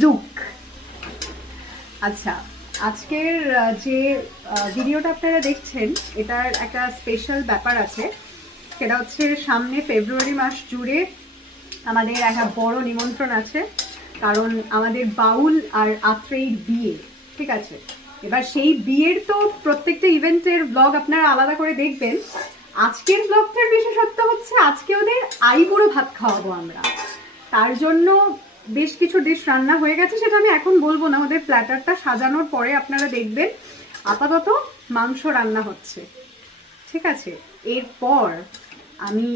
জুক। আচ্ছা, আজকের যে ভিডিওটা আপনারা দেখছেন এটার একটা স্পেশাল ব্যাপার আছে। সেটা হচ্ছে সামনে ফেব্রুয়ারি মাস জুড়ে আমাদের একটা বড় নিমন্ত্রণ আছে, কারণ আমাদের বাউল আর আত্রেয়ীর বিয়ে। ঠিক আছে, এবার সেই বিয়ের তো প্রত্যেকটা ইভেন্টের ব্লগ আপনারা আলাদা করে দেখবেন। আজকের ব্লগটার বিশেষত্ব হচ্ছে আজকে ওদের আইবুড়ো ভাত খাওয়াবো আমরা। তার জন্য বেশ কিছু ডিশ রান্না হয়ে গেছে, সেটা আমি এখন বলবো না, ওদের প্ল্যাটারটা সাজানোর পরে আপনারা দেখবেন। আপাতত মাংস রান্না হচ্ছে। ঠিক আছে, এরপর আমি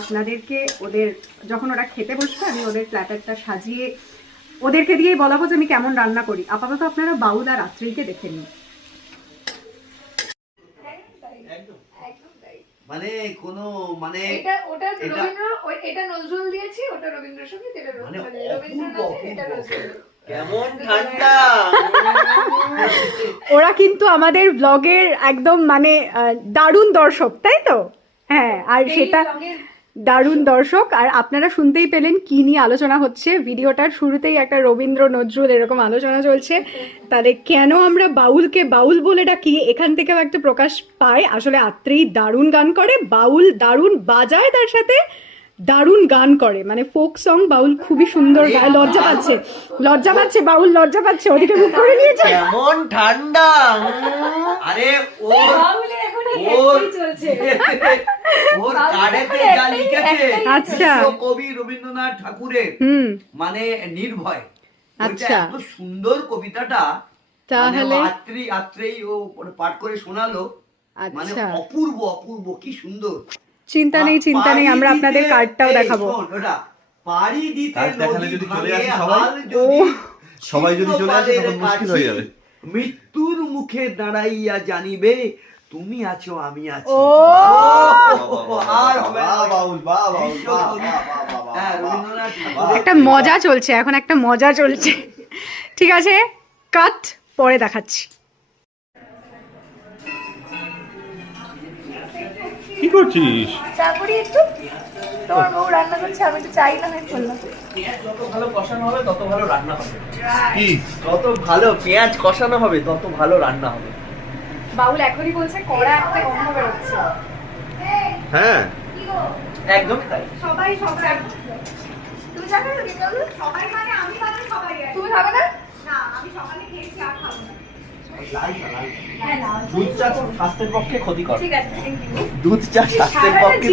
আপনাদেরকে ওদের যখন ওরা খেতে বসবে আমি ওদের প্ল্যাটারটা সাজিয়ে ওদেরকে দিয়েই বলাবো যে আমি কেমন রান্না করি। আপাতত আপনারা বাউল আর আত্রেয়ীকে দেখে নিন। মানে কোনো মানে এটা ওটা রবীন্দ্র এটা নজরুল দিয়েছি, ওটা রবীন্দ্রসঙ্গীত, এটা রবীন্দ্রনাথ, এটা নজরুল। কেমন ঠান্ডা। ওরা কিন্তু আমাদের ব্লগের একদম মানে দারুণ দর্শক, তাই তো? হ্যাঁ, আর সেটা দারুণ দর্শক। আর আপনারা শুনতেই পেলেন কি নিয়ে আলোচনা হচ্ছে। ভিডিওটার শুরুতেই একটা রবীন্দ্র নজরুল এরকম আলোচনা চলছে। তাহলে কেন আমরা বাউলকে বাউল বলে ডাকি, এখান থেকেও একটা প্রকাশ পায়। আসলে আত্রেয়ী দারুণ গান করে, বাউল দারুণ বাজায়, তার সাথে দারুণ গান করে, মানে ফোক সং বাউল খুবই সুন্দর গায়। লজ্জা পাচ্ছে বাউল, লজ্জা পাচ্ছে, ওদিকে মুখ করে নিয়েছে। কেমন ঠান্ডা। আরে ওর বাউলের এখন এই চলছে। ওর কারেতে যা লিখেছে, আচ্ছা, কবি রবীন্দ্রনাথ ঠাকুরের মানে নির্ভয়। আচ্ছা, এত সুন্দর কবিতাটা, তাহলে আত্রেয়ী ও পাঠ করে শোনালো। মানে আচ্ছা, অপূর্ব অপূর্ব, কি সুন্দর। চিন্তা নেই, আমরা আপনাদের কার্ডটাও দেখাবো। পাড়ি দিতে যদি চলে আসে সবাই যদি চলে আসে তখন মুশকিল হয়ে যাবে। মৃত্যুর মুখে দাঁড়াইয়া জানিবে তুমি আছো আমি আছি। ও আর হবে না। বাউল, বাহ বাউল, বাহ, হ্যাঁ, রবীন্দ্রনাথ একটা মজা চলছে, এখন একটা মজা চলছে। ঠিক আছে, কাট, পরে দেখাচ্ছি। কি করছিস? তারপরে একটু তোমার বউ রান্না করছে, আমি তো চাই না, আমি বললাম যত ভালো কষানো হবে তত ভালো রান্না হবে। কি যত ভালো পেঁয়াজ কষানো হবে তত ভালো রান্না হবে। বাউল এখনই বলছে কড়া একটা গন্ধ বেরোচ্ছে। হ্যাঁ, একদমই তাই। সবাই সবাই তুমি জানো না কিন্তু সবাই মানে আমি মানে সবাই। তুমি খাবে না? না, আমি সকালে খেয়েছি, আর খাবো না। দুধ চা তো স্বাস্থ্যের পক্ষে ক্ষতিকর। ঠিক আছে, থ্যাংক ইউ। দুধ চা স্বাস্থ্যের পক্ষে